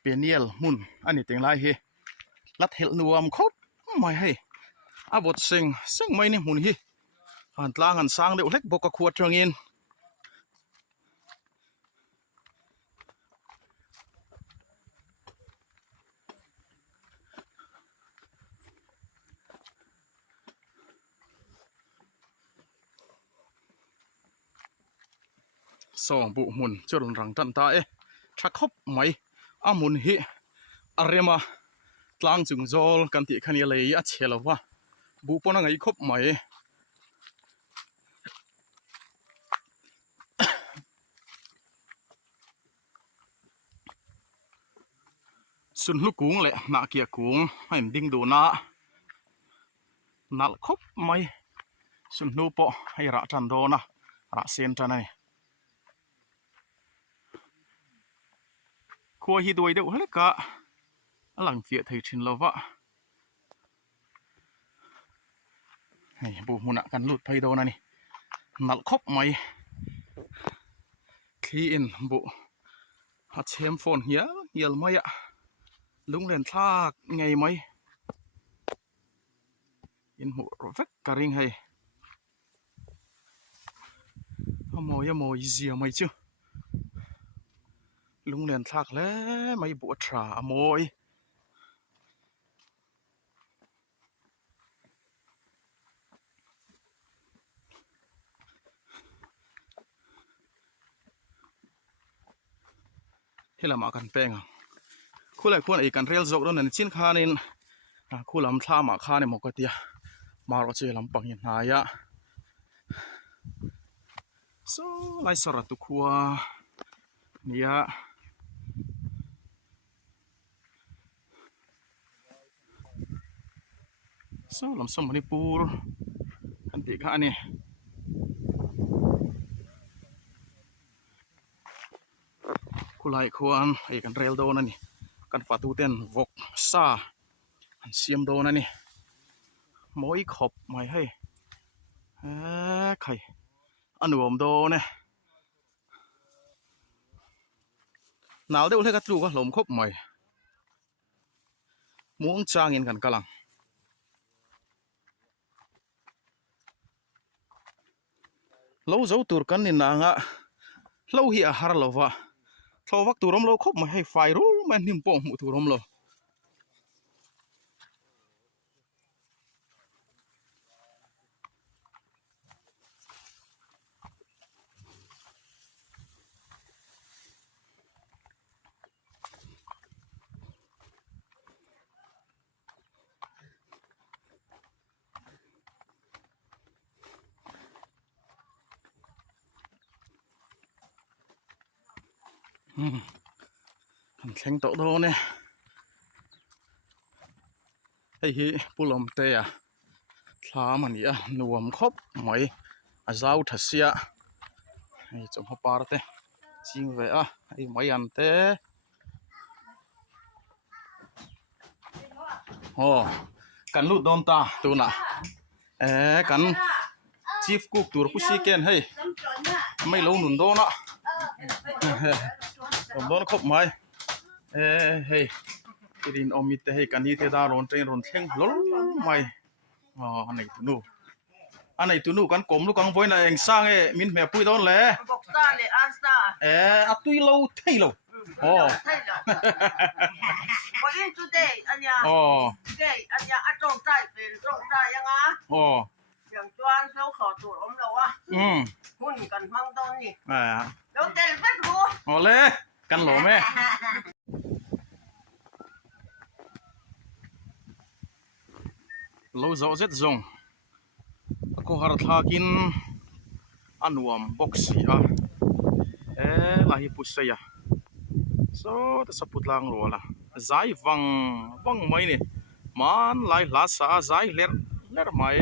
เปียเนียลมุนอันนี้เต็งไรเฮลัดเฮลนัวมครบไม่ให้อาบดซึ่งไม่เนี่ยมุนฮีหันตลางหันสร้างเดี๋ยวเล็กบกขวดเชิงอินสองบุมุนจนรังตันตาชักคบไหมอามุนฮีอะไรมาตลางจุงโจลกันติขันยเลยอัดเชลวะบุปนังไงคบไหมสุนลูกกุ้งเลยนาเกียกุ้งให้มันดิ้งดูนะนักคบไหมสุนลูปะให้ระจันโดนะระเซนจันไงคัวฮีดวยเดี๋ยวเล็กกะหลังเสียถือชินแล้ววะให้บุมุนกันหลุดไปโดนะนี่นักคบไหมคีอินบุฮัดเชมโฟนเหียไหมอะลุงเล่นทากไงไหมยินหัวรถกระริงให้โมยเสียไหมจูลุงเล่นทากแล้วไม่บวชราโมยเฮลามากันแป้งคู่ไหนคู่ไหนกันเรียลจกโดนนั่นชิ้นขานินคู่ลำท่ามาขาเนี่ยมกติยมาเราเจอลำปังยันหายะโซ่ไล่สระตุคัวเนี่ยโซ่ลำสมมณีปูรกันติขาเนี่ยคู่ไหนคู่อันไอ้กันเรียลโดนนั่นนี่กันปะตูเต้นวกซาเสียมโดนนั่นนี่มอยขบไม่ให้ใครอันหนุ่มโดนเนี่ยหนาวเดี๋ยวเท่กัดลูกก็หลมคบใหม่ม่วงจางเงินกันกำลังเราเจ้าตัวกันนี่นางะเราเหี้ยหาเราวะเราวักตัวรำเราคบไม่ให้ไฟรู้แม่นิ่มปองตัวรำเราแข็งโตโดเนี่ยไอ้ฮีปุลมเตะทามันเนี่ยนวมคบไหมอาเจ้าทัศเสียไอ้จงฮปาร์เตะจริงเว้ยไอ้ไม่ยันเตะโอ้กันลุดโดนตาตัวน่ะกันชีฟกุกตัวผู้ชี้เกนให้ไม่รู้หนุนโดนนะผมโดนคบไหมเฮ้ยที่ดินอมิตให้กันนี่เทดารอนเทรนรอนเช่งล้ไหมอ๋ออันไหนตัวนู้กันกลมลูกกังไว้นะเองสร้างมินแม่ปุ้ยโดนแหละบอกซาเลยอันซาอัตุยเราเท่เราโอ้พออิน today อันยาtoday อันยาอัดจงใจเป็นจงใจยังไงอย่างจวนเขาขอตัวอมเราหุ้นกันมั่งต้นนี่แล้วเต้นเป็นหัวโอ้เลยกันหล่อแม่เราจะเจ็ดจงก็หาทากินอันวมบ็อกซี่ลาฮิปุสเซียso te saput lang ro la zai wang mai ni man lai la sa zai ler mai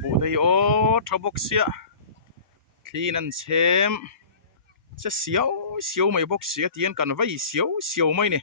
bu dei o thabok sia clean and chem cha xiao mai box sia tian kan vai xiao mai ni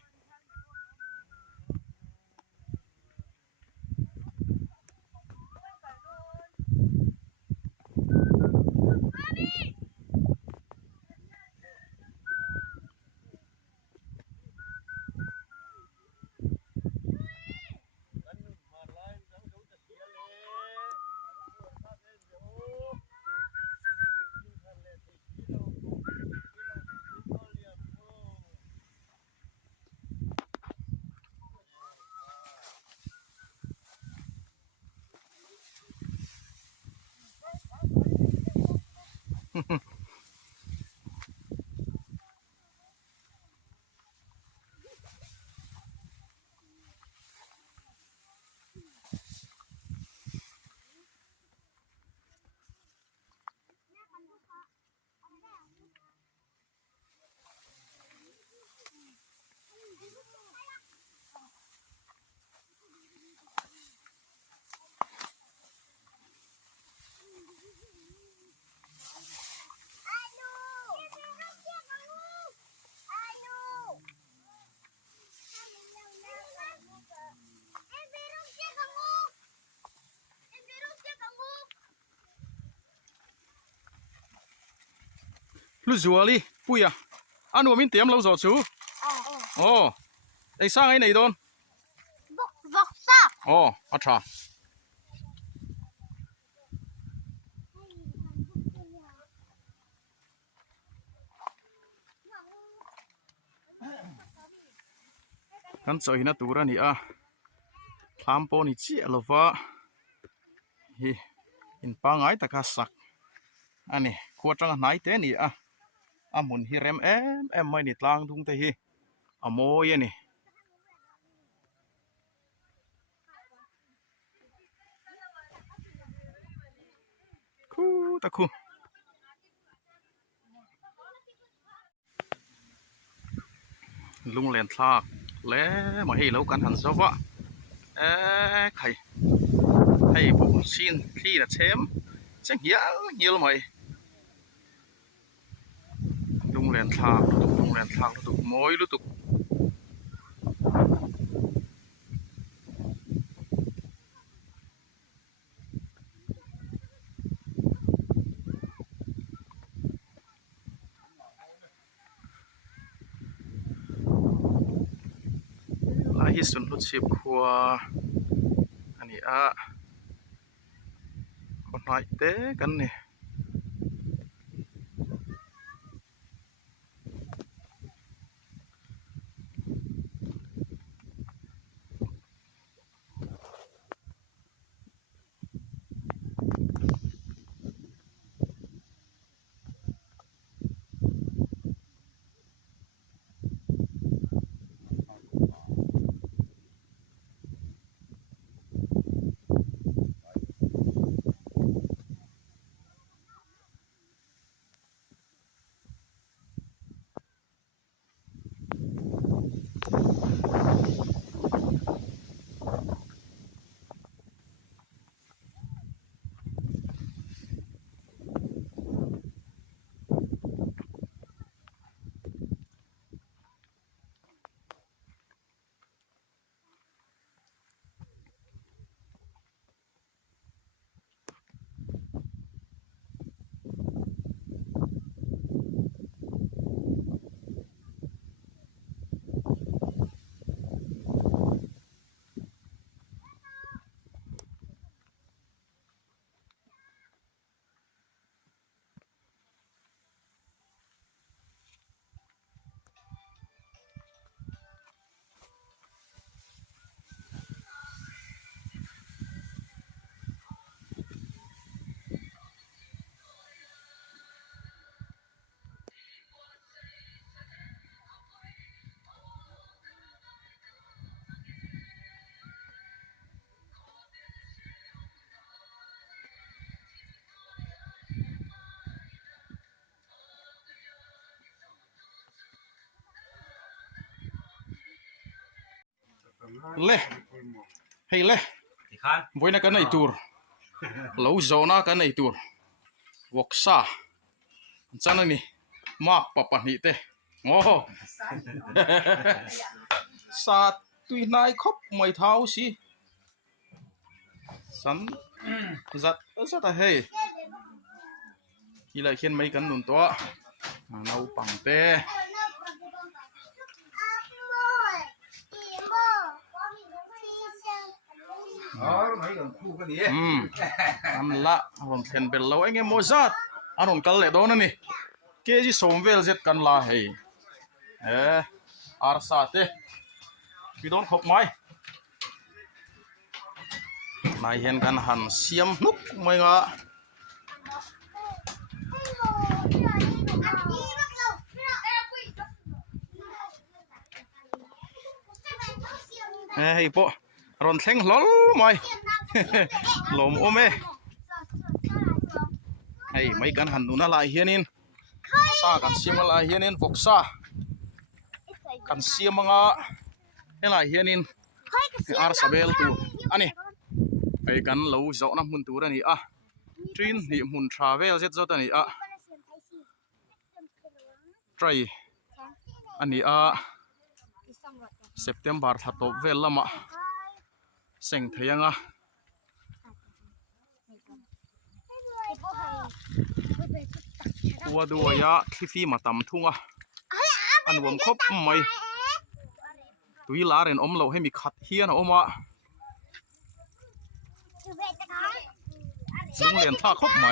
Lu zuali puya anu min tiam lo zo chu oh ei sang ai nei don vọc sa oh acha kan choi na tura ni a thampo ni chi lova hi in pangai taka sak ani khuatang nai te ni a amun hi rem em mai ni tlang dung te hi amoi ani khu ta khu lung len thak le ma hi lo kan han zo wa khai hay bộ xin khi là chém chắc nhiều mày lung len thang lung tục mối lung tục lại hi sun hút xịp khua anh à còn lại tế cái này le hay le với nó cái này tour lâu giàu na cái này tour vok sa chân này mak papa ni te oh sa tuy nai khóc mày tháo xí sắn giật rất là hay khi lại khiến mấy cân nụn to nấu bằng te ăn lạ còn thèn bền lâu anh em mua rát ăn còn cắn lệ đó nè kia gì sống về giết cắn là hay arsa te vì đón khóc mai này hiện cắn hẳn xiêm nút mày ngã เฮ้ยปะรอนเซ็งล้อไหมลมโอเมเฮ้ยไม่กันหันดูน่าลายเฮียนินซากันเสียงลายเฮียนินฟกซากันเสียงมังอ่ะเฮลายเฮียนินอาร์ซาเบลตูอันนี้ไปกันเราเจาะน้ำมุนตูนั่นนี่อ่ะทรินนี่มุนทราเวลเจ็ดเจาะนี่อ่ะไตรอันนี้อ่ะเซปเทมเบอร์ถ้าตบเวลละมาเซ็งเทียงอ่ะตัวดูยะที่ฟีมาตำทุ่งอ่ะอันวมครบไหมตุยลาเรนอมเราให้มีขัดเฮียนะอมอ่ะลุงเรียนท่าครบไหม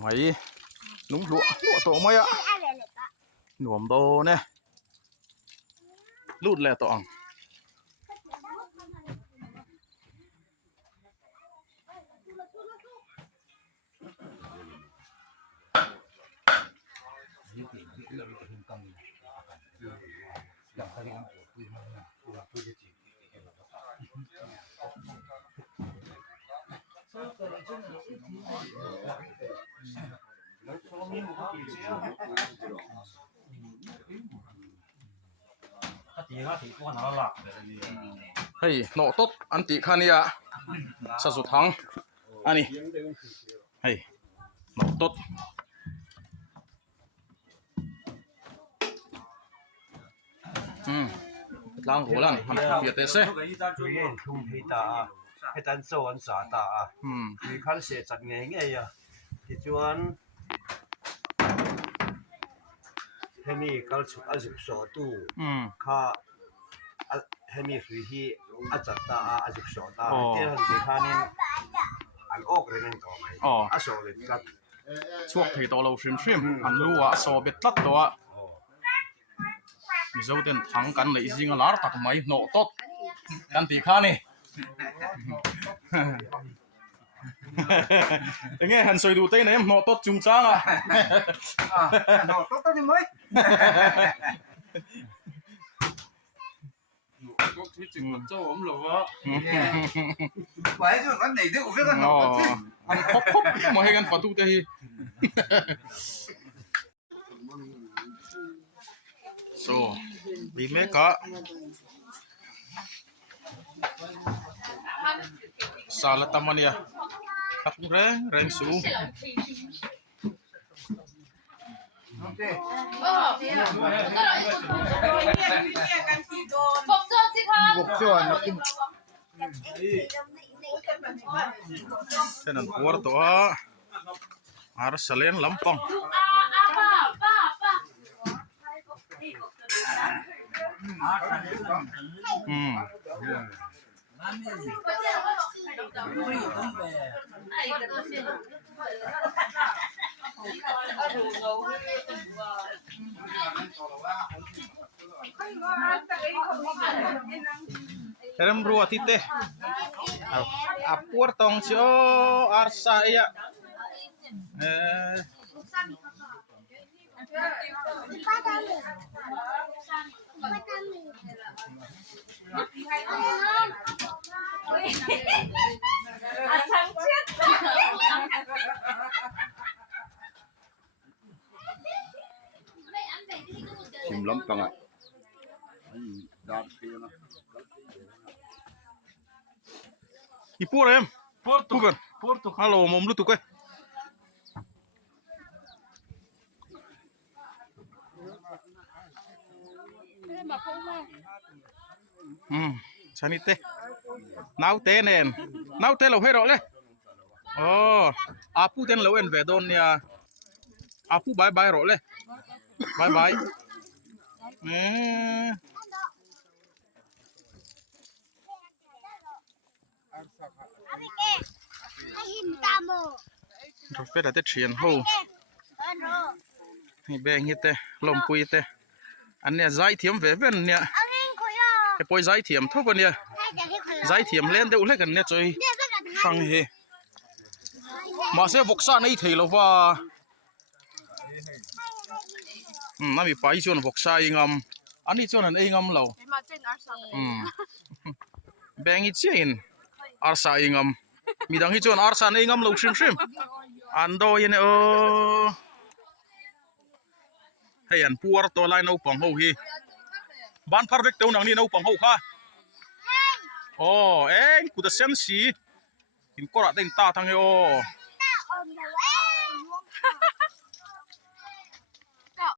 ไหมนุ่งหลวตัวไหมอ่ะหนวมโตเนี่ยลูดแหละตัวอ่ะเฮ้ยโนตดอันติคานียสุดทังอันนี้เฮ้ยโนตดล้างหัวล้างมันเปียกเตะเซ่ทุ่มให้ตาให้ตันโซนสาตามีขั้นเสียจัดไงอ่ะที่ชวนให้มีการสุขอาศัยสอตู้ข้าให้มีคือที่อาจัตตาอาศัยสอตาที่ทำให้ข้านี่อันออกเรื่องต่อไปอาศัยเลยครับช่วงที่ตัวเราชิมอันรู้ว่าโซเบ็ดตัดตัวมีเจ้าเดินทางกันเลยจริงๆแล้วตักไม่โนตดกันตีข้านี่ยังไงหันสวยดูเต้นเนี่ยโนตดจุงจ้างอ่ะโนตดยังไงก็ที่จริงมันเจ้าผมหรอวะไว้ส่วนวันไหนที่ผมเรียกกันโนตดอันพบมาให้กันประตูเตะso bimeka salah taman ya aku reng su Senan Puerto harus selain Lampang. Dalam ruang titeh, apur tong sio arsa ya. Sim Lampang ah. Ipur em. Porto. Halo, mau bluetooth ke? Sani teh. Nau teh nen. Nau teh lo hero le. Oh, apu ten lo en vedon ya. Apu bye bye ro le. Bye bye. ตามโม รถเฟดแต่เฉียนโห นี่แบงฮิตเตลมปุยเตอันเนี้ยใจเทียมเว่นเนี่ย อันนี้คุยอ่ะ ไอ้ปอยใจเทียมทุกวันเนี่ย ให้จะให้คุย ใจเทียมเล่นเดี๋ยวเล่นกันเนี่ยจอย เนี่ยก็จะ ฟังเฮมาเสียบกซ่าในทีแล้วว่าน่ามีไปชวนบกซ่ายิงอันนี้ชวนอันเองเราแบงฮิตเชียนอาร์ซายิงมีดังฮิตชวนอาร์ซาเองเราชิมอันโดยันให้อันปัวตัวไล่นเอาปังหูฮีบ้านพาร์เวกเต้านังนี่นเอาปังหูค่ะโอ้เอ้กูจะเซนสีหินกระดิ่งตาทั้งโย